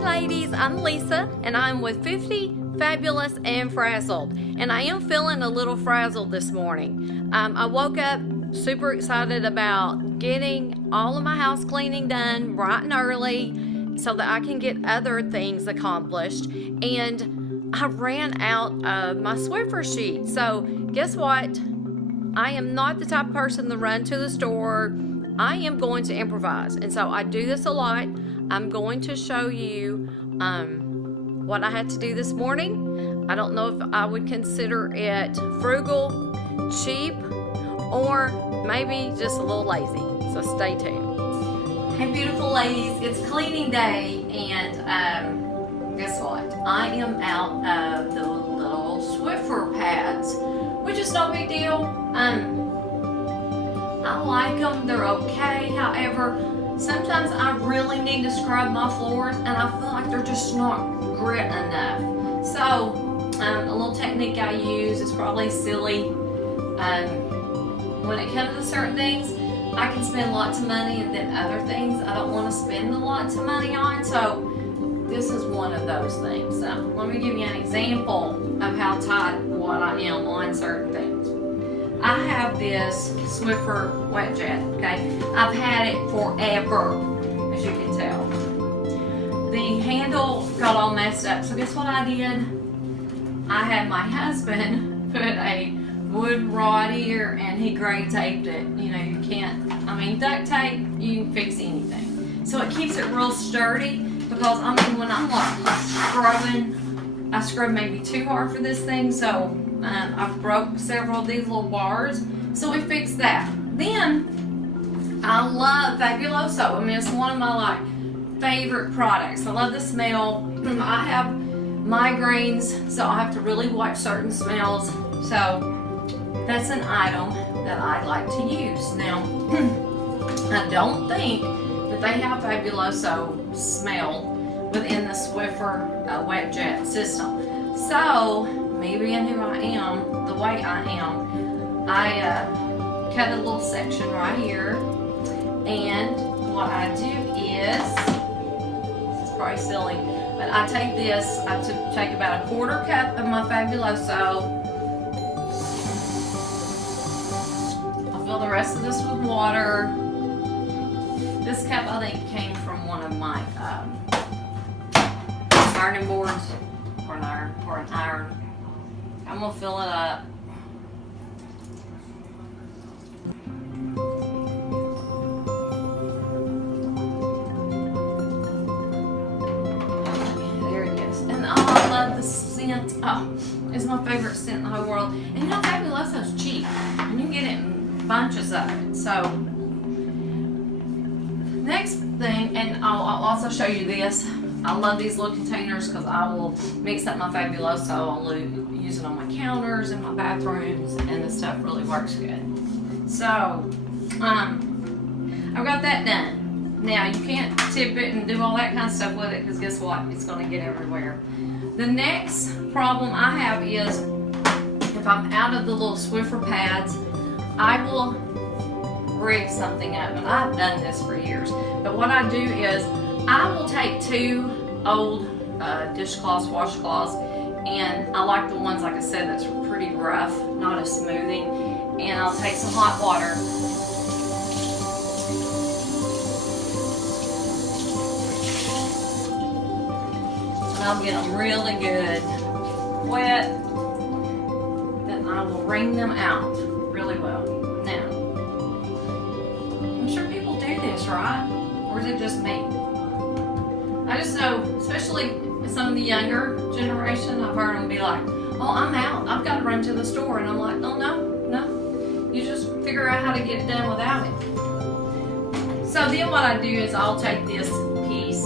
ladies, I'm Lisa and I'm with 50 Fabulous and Frazzled, and I am feeling a little frazzled this morning. I woke up super excited about getting all of my house cleaning done bright and early so that I can get other things accomplished, and I ran out of my Swiffer sheet. So guess what? I am not the type of person to run to the store. I am going to improvise, and so I do this a lot. I'm going to show you what I had to do this morning. I don't know if I would consider it frugal, cheap, or maybe just a little lazy. So stay tuned. Hey beautiful ladies, it's cleaning day, and guess what? I am out of the little Swiffer pads, which is no big deal. I like them, they're okay. However, sometimes I really need to scrub my floors and I feel like they're just not grit enough. So a little technique I use is probably silly. When it comes to certain things, I can spend lots of money, and then other things I don't want to spend lots of money on. So this is one of those things. So let me give you an example of how tight what I am on certain things. I have this Swiffer WetJet, okay? I've had it forever, as you can tell. The handle got all messed up, so guess what I did? I had my husband put a wood rod here and he gray taped it. You know, you can't, duct tape, you can fix anything. So it keeps it real sturdy, because when I'm like scrubbing, I scrub maybe too hard for this thing, so I broke several of these little bars, so we fixed that. Then I love Fabuloso. It's one of my favorite products. I love the smell. I have migraines, so I have to really watch certain smells. So that's an item that I like to use. Now, I don't think that they have Fabuloso smell within the Swiffer WetJet system. So, me being who I am, the way I am, I cut a little section right here, and what I do is, this is probably silly, but I take this, I take about a quarter cup of my Fabuloso, I'll fill the rest of this with water. This cup I think came from one of my ironing boards, or an iron. I'm gonna fill it up. There it is. And oh, I love the scent. Oh, it's my favorite scent in the whole world. And you know, Fabuloso's cheap, and you can get it in bunches of it. So, next thing, and I'll also show you this. I love these little containers because I will mix up my Fabuloso. I'll use it on my counters in my bathrooms, and the stuff really works good. So, I've got that done. Now, you can't tip it and do all that kind of stuff with it, because guess what? It's going to get everywhere. The next problem I have is, if I'm out of the little Swiffer pads, I will rig something up. And I've done this for years. But what I do is, I will take two old dishcloths, washcloths, and I like the ones, like I said, that's pretty rough, not as smoothing, and I'll take some hot water. And I'll get them really good wet, then I will wring them out really well. Now, I'm sure people do this, right? Or is it just me? I just know, especially some of the younger generation, I've heard them be like, oh, I'm out, I've got to run to the store. And I'm like, oh, no, you just figure out how to get it done without it. So then what I do is I'll take this piece.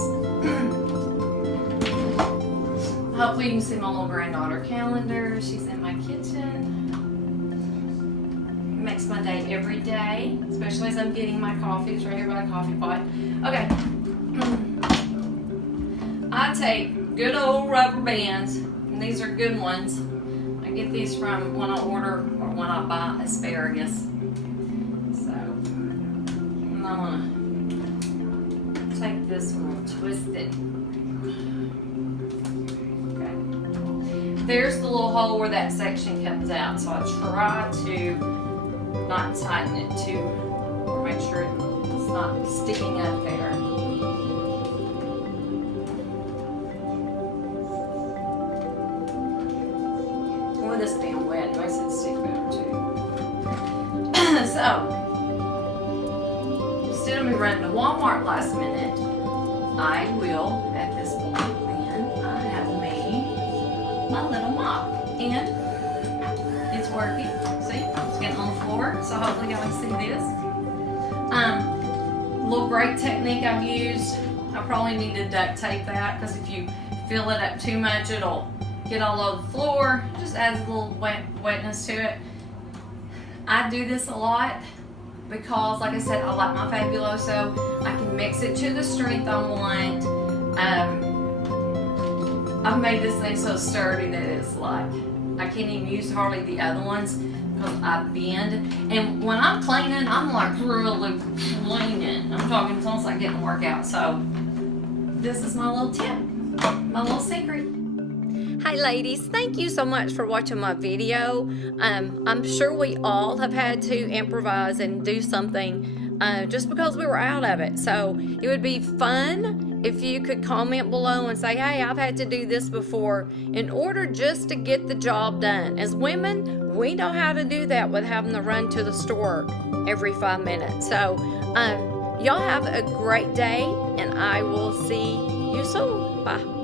Hopefully you can see my little granddaughter calendar. She's in my kitchen. Makes my day every day, especially as I'm getting my coffee. It's right here by the coffee pot. Okay. I take good old rubber bands, and these are good ones. I get these from when I order or when I buy asparagus. So, I'm gonna take this one, twist it Okay. There's the little hole where that section comes out, so I try to not tighten it too, or make sure it's not sticking up there. With this being wet, it makes it stick better too. So, instead of me running to Walmart last minute, I will, at this point, then I have made my little mop. And it's working. See, it's getting on the floor, so hopefully y'all can see this. Little brake technique I've used. I probably need to duct tape that, because if you fill it up too much, it'll get all over the floor. It just adds a little wetness to it. I do this a lot because, like I said, I like my Fabuloso. I can mix it to the strength I want. I've made this thing so sturdy that it's like I can't even use hardly the other ones because I bend. And when I'm cleaning, I'm like really cleaning. I'm talking, it's almost like getting a workout. So this is my little tip, my little secret. Hi ladies, thank you so much for watching my video. I'm sure we all have had to improvise and do something just because we were out of it. So it would be fun if you could comment below and say, hey, I've had to do this before, in order just to get the job done. As women, we know how to do that with having to run to the store every 5 minutes. So y'all have a great day, and I will see you soon. Bye.